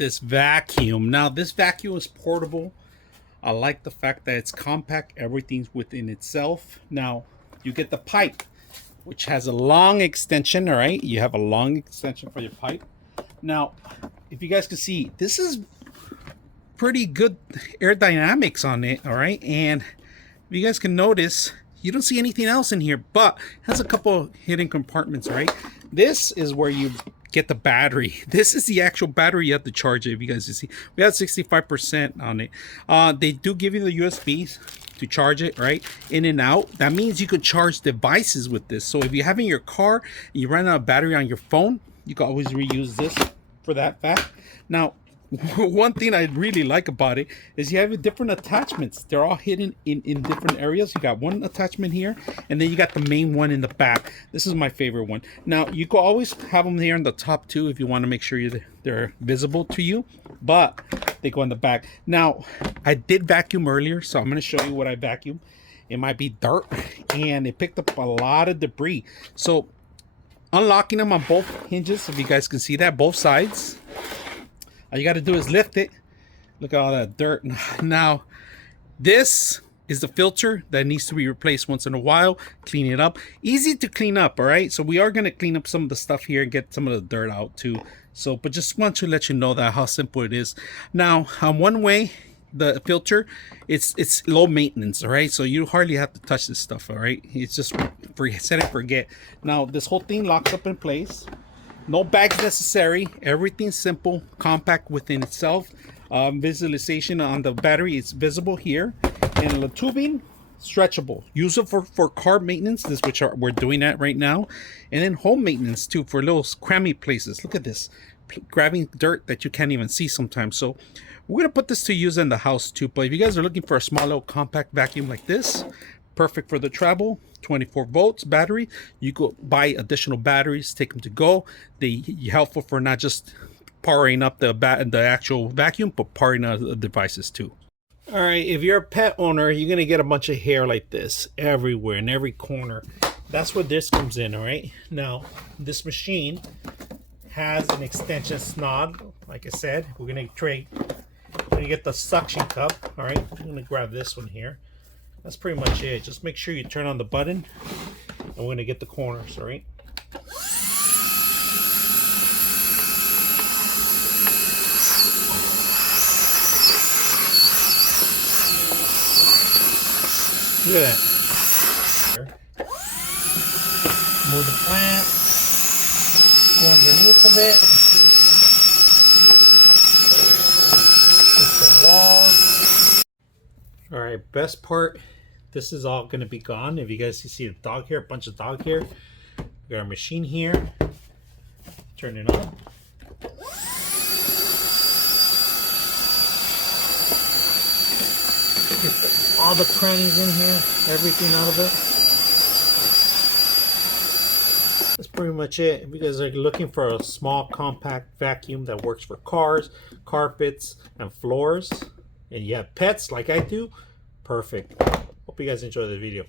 this vacuum. Now this vacuum is portable. I like the fact that it's compact, everything's within itself. Now you get the pipe, which has a long extension. All right, you have a long extension for your pipe. Now if you guys can see, this is pretty good aerodynamics on it. All right, and if you guys can notice, you don't see anything else in here, but it has a couple hidden compartments. All right, this is where you get the battery. This is the actual battery you have to charge it. If you guys can see, we have 65% on it. They do give you the USBs to charge it, right, in and out. That means you could charge devices with this. So if you have in your car and you run out of battery on your phone, you can always reuse this for that fact. Now one thing I really like about it is you have different attachments. They're all hidden in different areas. You got one attachment here, and then you got the main one in the back. This is my favorite one. Now you can always have them here in the top too if you want to make sure they're visible to you, but they go in the back. Now I did vacuum earlier, so I'm going to show you what I vacuumed. It might be dirt, and it picked up a lot of debris. So unlocking them on both hinges, if you guys can see that, both sides, all you got to do is lift it. Look at all that dirt. Now, this is the filter that needs to be replaced once in a while. Clean it up. Easy to clean up, all right? So we are going to clean up some of the stuff here and get some of the dirt out too. So, but just want to let you know that how simple it is. Now, on one way, the filter, it's low maintenance, all right? So you hardly have to touch this stuff, all right? It's just set and forget. Now, this whole thing locks up in place. No bags necessary. Everything's simple, compact within itself. Visualization on the battery is visible here. And the tubing, stretchable. Use it for car maintenance. This is which we're doing that right now. And then home maintenance too, for little crammy places. Look at this. Grabbing dirt that you can't even see sometimes. So we're going to put this to use in the house too. But if you guys are looking for a small little compact vacuum like this, perfect for the travel, 24 volts battery. You go buy additional batteries, take them to go. They're helpful for not just powering up the actual vacuum, but powering other devices too. All right, if you're a pet owner, you're gonna get a bunch of hair like this everywhere in every corner. That's where this comes in. All right, now this machine has an extension snog. Like I said, we're gonna get the suction cup. All right, I'm gonna grab this one here. That's pretty much it. Just make sure you turn on the button, and we're gonna get the corners, all right? Look at that. Move the plant, go underneath of it. Push the walls. All right, best part, this is all going to be gone. If you guys see the dog hair, a bunch of dog hair. We got our machine here. Turn it on. Get all the crannies in here, everything out of it. That's pretty much it. If you guys are looking for a small compact vacuum that works for cars, carpets, and floors, and you have pets like I do, perfect. Hope you guys enjoy the video.